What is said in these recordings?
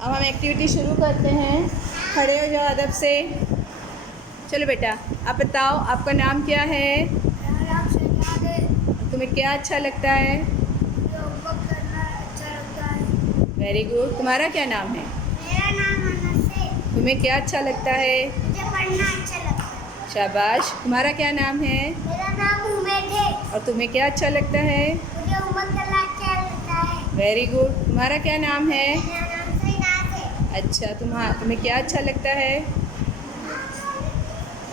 अब हम एक्टिविटी शुरू करते हैं। खड़े हो जाओ अदब से। चलो बेटा, आप बताओ आपका नाम क्या है? मेरा नाम शहनाज है। तुम्हें क्या अच्छा लगता है? मुझे होमवर्क करना अच्छा लगता है। Very good. तुम्हारा क्या नाम है? मेरा नाम अनस है। तुम्हें क्या अच्छा लगता है? मुझे पढ़ना अच्छा लगता है। शाबाश। तुम्हारा क्या नाम है? मेरा नाम उमेद है। और तुम्हें क्या अच्छा लगता है? मुझे होमवर्क करना अच्छा लगता है। Very good. तुम्हारा क्या नाम है? मेरा नाम शहनाज है। अच्छा, तुम्हें क्या अच्छा लगता है?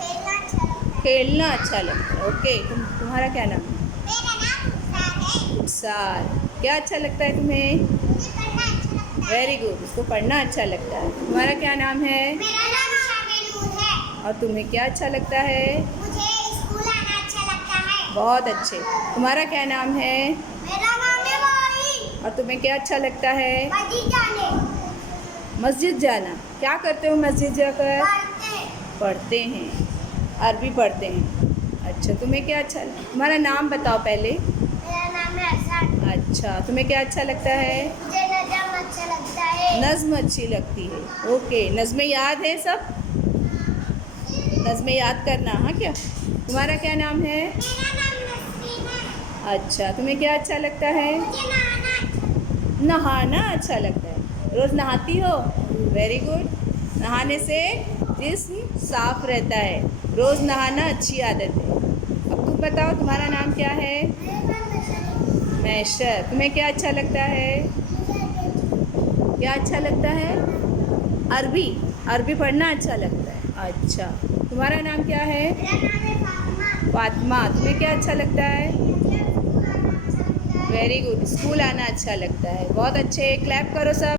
खेलना अच्छा लगता है। खेलना अच्छा लगता है। ओके। तुम्हारा क्या नाम है? मेरा नाम मुस्कान है। उत्साह। क्या अच्छा लगता है तुम्हें? मुझे पढ़ना अच्छा लगता है। Very good. उसको पढ़ना अच्छा लगता है। तुम्हारा क्या नाम है? मेरा नाम शामिल है। और तुम्हें क्या अच्छा लगता है? मुझे स्कूल आना अच्छा लगता है। बहुत अच्छे। तुम्हारा क्या नाम है? मेरा नाम है मोइन। और तुम्हें क्या अच्छा लगता है? मस्जिद जाने मस्जिद जाना। क्या करते हो मस्जिद जाकर? पढ़ते। पढ़ते हैं। अरबी पढ़ते हैं। अच्छा, तुम्हें क्या अच्छा तुम्हारा नाम बताओ पहले। मेरा नाम है अरसान। अच्छा, तुम्हें क्या अच्छा लगता है? मुझे नजम अच्छा लगता है। नज़्म अच्छी लगती है। ओके। नज़्में याद है सब? नज़्में याद करना। हाँ क्या? तुम्हारा क्या नाम है? मेरा नाम नसरीन है। अच्छा, तुम्हें क्या अच्छा लगता है? मुझे नहाना अच्छा लगता नहाना अच्छा लगता है। रोज़ नहाती हो? Very good. नहाने से जिस्म साफ रहता है। रोज़ नहाना अच्छी आदत है। अब तुम बताओ तुम्हारा नाम क्या है? है। मेरा नाम नशर है। मैशर। तुम्हें क्या अच्छा लगता है? क्या अच्छा लगता है? अरबी। अरबी पढ़ना अच्छा लगता है। अच्छा, तुम्हारा नाम क्या है? मेरा नाम है फातिमा। फातिमा। तुम्हें क्या अच्छा लगता है? मुझे स्कूल आना अच्छा लगता है। Very good. स्कूल आना अच्छा लगता है। बहुत अच्छे। क्लैप करो सब।